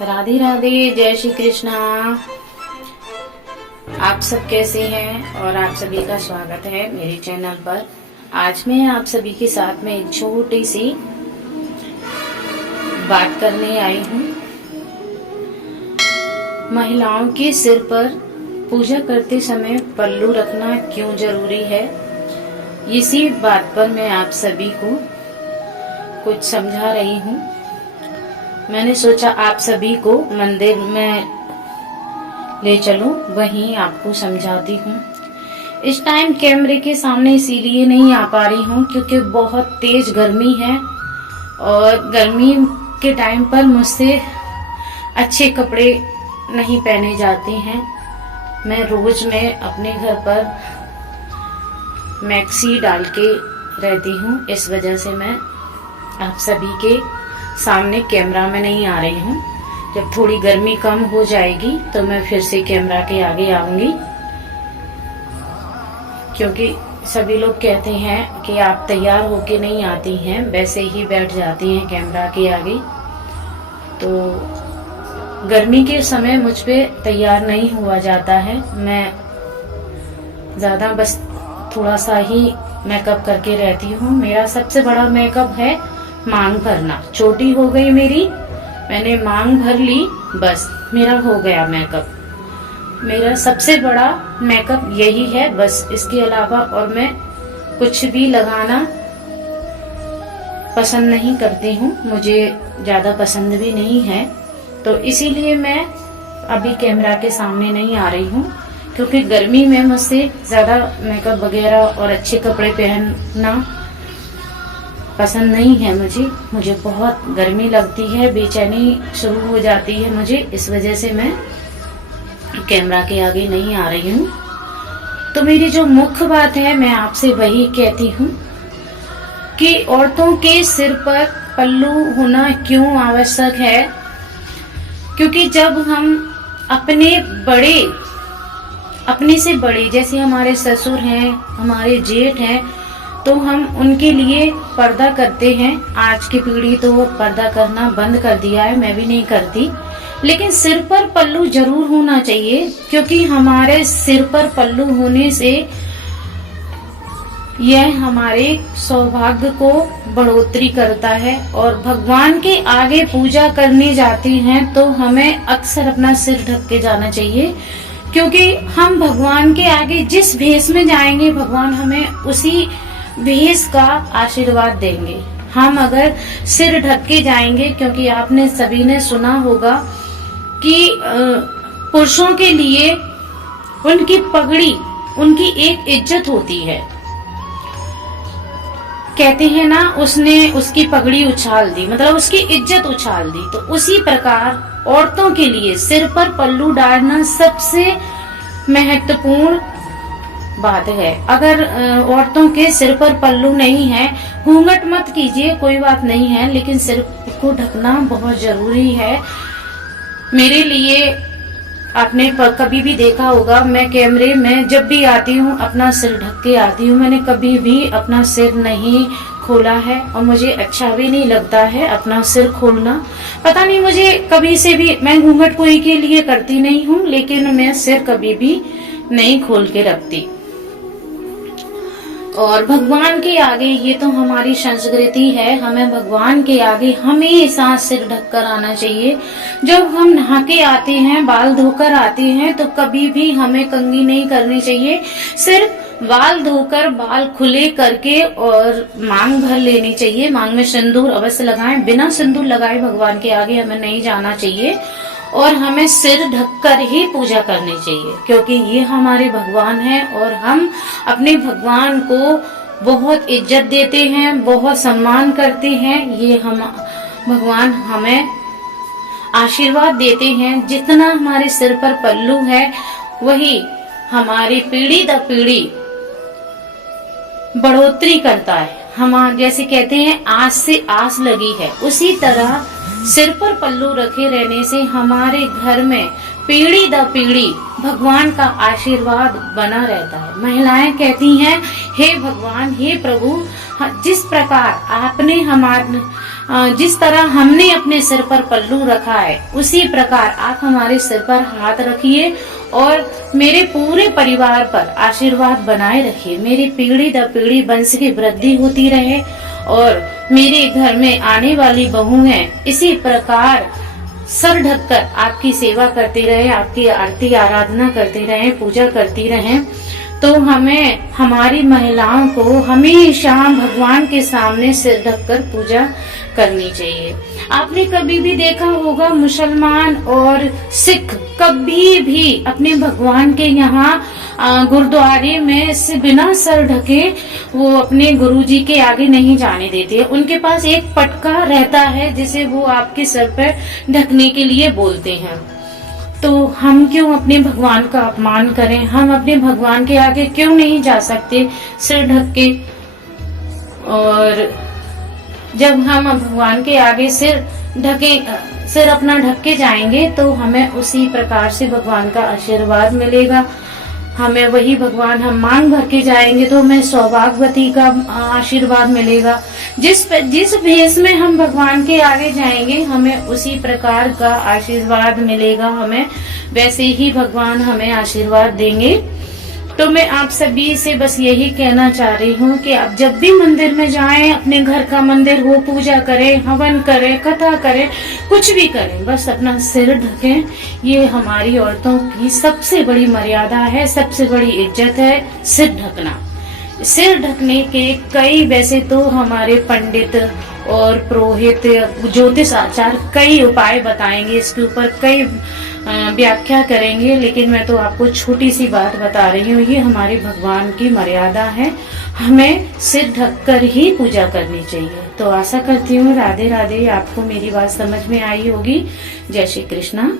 राधे राधे, जय श्री कृष्णा। आप सब कैसे हैं और आप सभी का स्वागत है मेरे चैनल पर। आज मैं आप सभी के साथ में एक छोटी सी बात करने आई हूँ। महिलाओं के सिर पर पूजा करते समय पल्लू रखना क्यों जरूरी है, इसी बात पर मैं आप सभी को कुछ समझा रही हूँ। मैंने सोचा आप सभी को मंदिर में ले चलूं, वहीं आपको समझाती हूँ। इस टाइम कैमरे के सामने इसीलिए नहीं आ पा रही हूँ क्योंकि बहुत तेज गर्मी है और गर्मी के टाइम पर मुझसे अच्छे कपड़े नहीं पहने जाते हैं। मैं रोज में अपने घर पर मैक्सी डाल के रहती हूँ, इस वजह से मैं आप सभी के सामने कैमरा में नहीं आ रही हूँ। जब थोड़ी गर्मी कम हो जाएगी तो मैं फिर से कैमरा के आगे आऊंगी, क्योंकि सभी लोग कहते हैं कि आप तैयार होके नहीं आती हैं, वैसे ही बैठ जाती हैं कैमरा के आगे। तो गर्मी के समय मुझ पे तैयार नहीं हुआ जाता है। मैं ज्यादा बस थोड़ा सा ही मेकअप करके रहती हूँ। मेरा सबसे बड़ा मेकअप है मांग भरना। छोटी हो गई मेरी, मैंने मांग भर ली, बस मेरा हो गया मेकअप। मेरा सबसे बड़ा मेकअप यही है, बस इसके अलावा और मैं कुछ भी लगाना पसंद नहीं करती हूँ, मुझे ज्यादा पसंद भी नहीं है। तो इसीलिए मैं अभी कैमरा के सामने नहीं आ रही हूँ, क्योंकि गर्मी में मुझसे ज्यादा मेकअप वगैरह और अच्छे कपड़े पहनना पसंद नहीं है। मुझे बहुत गर्मी लगती है, बेचैनी शुरू हो जाती है मुझे, इस वजह से मैं कैमरा के आगे नहीं आ रही हूँ। तो मेरी जो मुख्य बात है, मैं आपसे वही कहती हूँ कि औरतों के सिर पर पल्लू होना क्यों आवश्यक है। क्योंकि जब हम अपने से बड़े, जैसे हमारे ससुर हैं, हमारे जेठ हैं, तो हम उनके लिए पर्दा करते हैं। आज की पीढ़ी तो वो पर्दा करना बंद कर दिया है, मैं भी नहीं करती, लेकिन सिर पर पल्लू जरूर होना चाहिए, क्योंकि हमारे सिर पर पल्लू होने से यह हमारे सौभाग्य को बढ़ोतरी करता है। और भगवान के आगे पूजा करने जाते हैं तो हमें अक्सर अपना सिर ढक के जाना चाहिए, क्योंकि हम भगवान के आगे जिस भेष में जाएंगे, भगवान हमें उसी भेष का आशीर्वाद देंगे। हम अगर सिर ढक के जाएंगे, क्योंकि आपने सभी ने सुना होगा कि पुरुषों के लिए उनकी पगड़ी, उनकी एक इज्जत होती है। कहते हैं ना, उसने उसकी पगड़ी उछाल दी, मतलब उसकी इज्जत उछाल दी। तो उसी प्रकार औरतों के लिए सिर पर पल्लू डालना सबसे महत्वपूर्ण बात है। अगर औरतों के सिर पर पल्लू नहीं है, घूंघट मत कीजिए, कोई बात नहीं है, लेकिन सिर को ढकना बहुत जरूरी है। मेरे लिए आपने कभी भी देखा होगा, मैं कैमरे में जब भी आती हूँ अपना सिर ढक के आती हूँ। मैंने कभी भी अपना सिर नहीं खोला है और मुझे अच्छा भी नहीं लगता है अपना सिर खोलना। पता नहीं, मुझे कभी से भी, मैं घूंघट कोई के लिए करती नहीं हूँ, लेकिन मैं सिर कभी भी नहीं खोल के रखती। और भगवान के आगे, ये तो हमारी संस्कृति है, हमें भगवान के आगे हमेशा सिर ढककर आना चाहिए। जब हम नहा के आते हैं, बाल धोकर आते हैं, तो कभी भी हमें कंघी नहीं करनी चाहिए। सिर्फ बाल धोकर, बाल खुले करके और मांग भर लेनी चाहिए। मांग में सिंदूर अवश्य लगाएं, बिना सिंदूर लगाए भगवान के आगे हमें नहीं जाना चाहिए। और हमें सिर ढककर ही पूजा करनी चाहिए, क्योंकि ये हमारे भगवान हैं और हम अपने भगवान को बहुत इज्जत देते हैं, बहुत सम्मान करते हैं। ये हम भगवान हमें आशीर्वाद देते हैं। जितना हमारे सिर पर पल्लू है, वही हमारी पीढ़ी दर पीढ़ी बढ़ोतरी करता है। हम जैसे कहते हैं आस से आस लगी है, उसी तरह सिर पर पल्लू रखे रहने से हमारे घर में पीढ़ी दर पीढ़ी भगवान का आशीर्वाद बना रहता है। महिलाएं कहती हैं, हे भगवान, हे प्रभु, जिस प्रकार आपने जिस तरह हमने अपने सिर पर पल्लू रखा है उसी प्रकार आप हमारे सिर पर हाथ रखिए और मेरे पूरे परिवार पर आशीर्वाद बनाए रखिए। मेरी पीढ़ी दर पीढ़ी वंश की वृद्धि होती रहे और मेरे घर में आने वाली बहुएं इसी प्रकार सर ढककर आपकी सेवा करती रहे, आपकी आरती आराधना करती रहे, पूजा करती रहे। तो हमें हमारी महिलाओं को हमेशा भगवान के सामने सिर ढककर पूजा करनी चाहिए। आपने कभी भी देखा होगा मुसलमान और सिख कभी भी अपने भगवान के यहाँ गुरुद्वारे में से बिना सर ढके वो अपने गुरुजी के आगे नहीं जाने देते। उनके पास एक पटका रहता है जिसे वो आपके सर पर ढकने के लिए बोलते हैं। तो हम क्यों अपने भगवान का अपमान करें? हम अपने भगवान के आगे क्यों नहीं जा सकते सिर ढक के? और जब हम भगवान के आगे सिर अपना ढक के जाएंगे तो हमें उसी प्रकार से भगवान का आशीर्वाद मिलेगा। हमें वही भगवान, हम मांग भर के जाएंगे तो हमें सौभाग्यवती का आशीर्वाद मिलेगा। जिस भेष में हम भगवान के आगे जाएंगे हमें उसी प्रकार का आशीर्वाद मिलेगा, हमें वैसे ही भगवान हमें आशीर्वाद देंगे। तो मैं आप सभी से बस यही कहना चाह रही हूँ कि आप जब भी मंदिर में जाएं, अपने घर का मंदिर हो, पूजा करें, हवन करें, कथा करें, कुछ भी करें, बस अपना सिर ढकें। ये हमारी औरतों की सबसे बड़ी मर्यादा है, सबसे बड़ी इज्जत है सिर ढकना। सिर ढकने के कई, वैसे तो हमारे पंडित और पुरोहित, ज्योतिष आचार कई उपाय बताएंगे, इसके ऊपर कई व्याख्या करेंगे, लेकिन मैं तो आपको छोटी सी बात बता रही हूँ। ये हमारे भगवान की मर्यादा है, हमें सिर ढककर ही पूजा करनी चाहिए। तो आशा करती हूँ राधे राधे, आपको मेरी बात समझ में आई होगी। जय श्री कृष्णा।